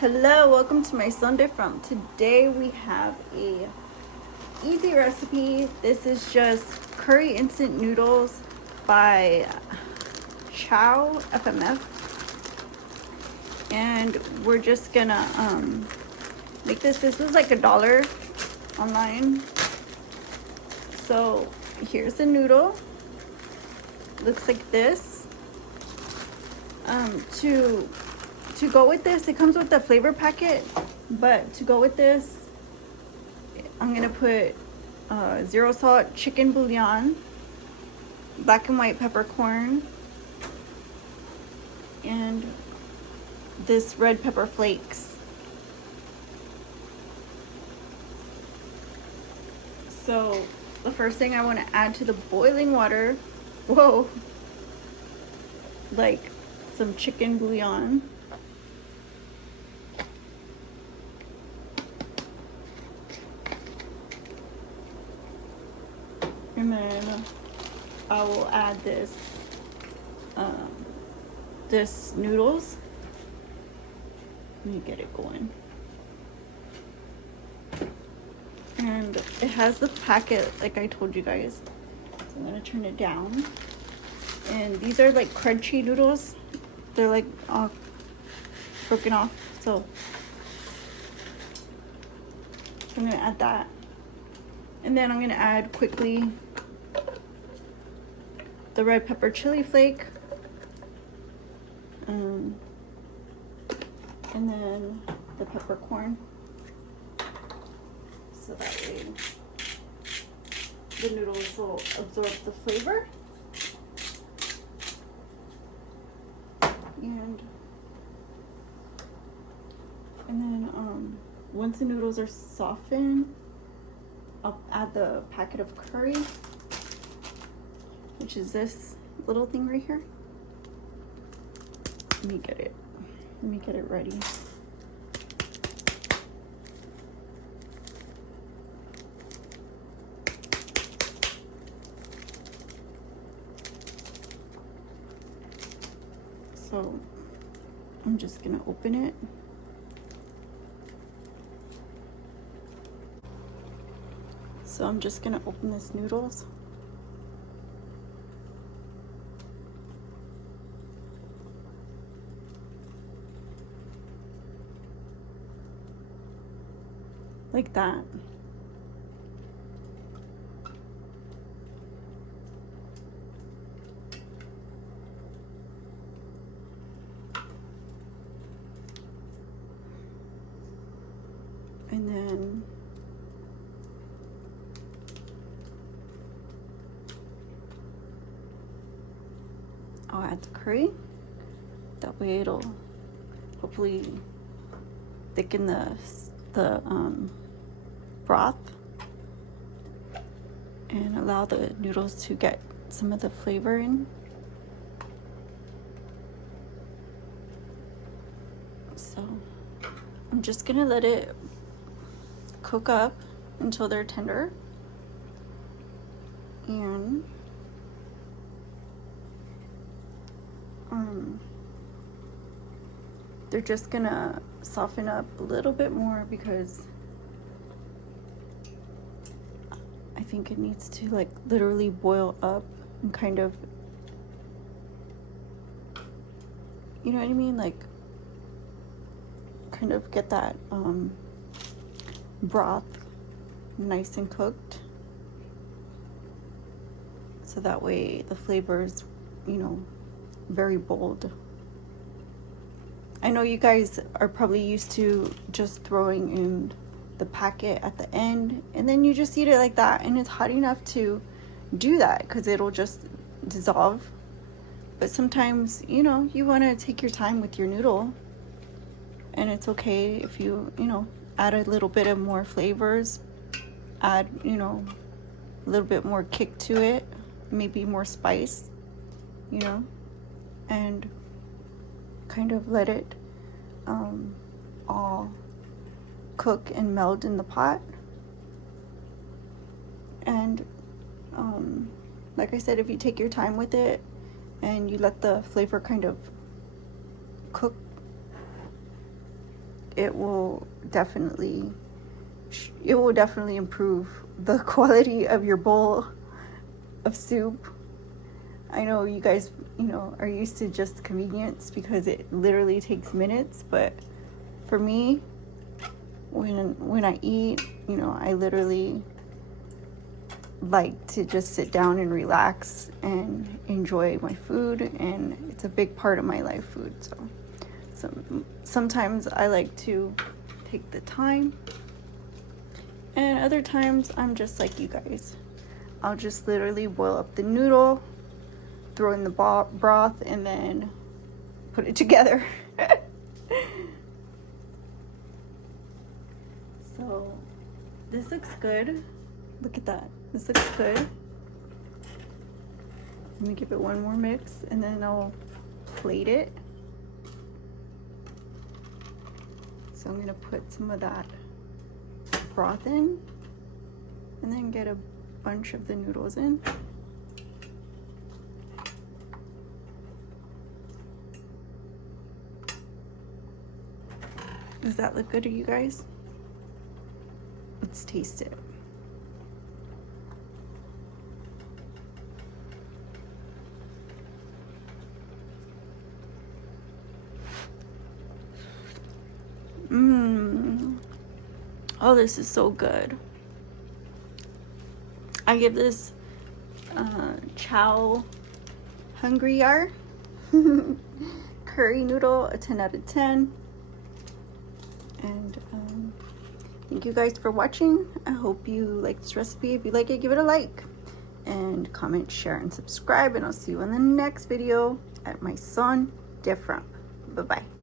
Hello, welcome to my Sunday From. Today we have a easy recipe. This is just curry instant noodles by Chow FMF, and we're just gonna make this. This was like $1 online. So here's the noodle. Looks like this. To go with this, it comes with the flavor packet, but to go with this, I'm gonna put 0 salt chicken bouillon, black and white peppercorn, and this red pepper flakes. So the first thing I want to add to the boiling water, whoa, like some chicken bouillon. And then I will add this noodles. Let me get it going. And it has the packet like I told you guys. So I'm gonna turn it down. And these are like crunchy noodles. They're like all broken off. So I'm gonna add that. And then I'm gonna add quickly the red pepper chili flake, and then the peppercorn, so that way the noodles will absorb the flavor. And then once the noodles are softened, I'll add the packet of curry, which is this little thing right here. Let me get it ready. So I'm just gonna open it. So I'm just gonna open this noodles. Like that. And then I'll add the curry. That way it'll hopefully thicken the broth and allow the noodles to get some of the flavor in. So I'm just gonna let it cook up until they're tender, and they're just gonna soften up a little bit more because I think it needs to like literally boil up and kind of, you know what I mean, like kind of get that broth nice and cooked, so that way the flavors, you know, very bold. I know you guys are probably used to just throwing in the packet at the end and then you just eat it like that, and it's hot enough to do that because it'll just dissolve. But sometimes, you know, you want to take your time with your noodle, and it's okay if you know, add a little bit of more flavors, add, you know, a little bit more kick to it, maybe more spice, you know, and kind of let it all cook and meld in the pot. And like I said, if you take your time with it and you let the flavor kind of cook, it will definitely improve the quality of your bowl of soup. I know you guys, are used to just convenience because it literally takes minutes, but for me, when I eat, I literally like to just sit down and relax and enjoy my food, and it's a big part of my life, food. So sometimes I like to take the time, and other times I'm just like you guys. I'll just literally boil up the noodle, throw in the broth, and then put it together. So this looks good. Look at that. This looks good. Let me give it one more mix, and then I'll plate it. So I'm gonna put some of that broth in, and then get a bunch of the noodles in. Does that look good to you guys? Let's taste it. Oh, this is so good. I give this chow hungry yar curry noodle a 10 out of 10. And thank you guys for watching. I hope you like this recipe. If you like it, give it a like, and comment, share, and subscribe, and I'll see you in the next video at my son different. Bye bye.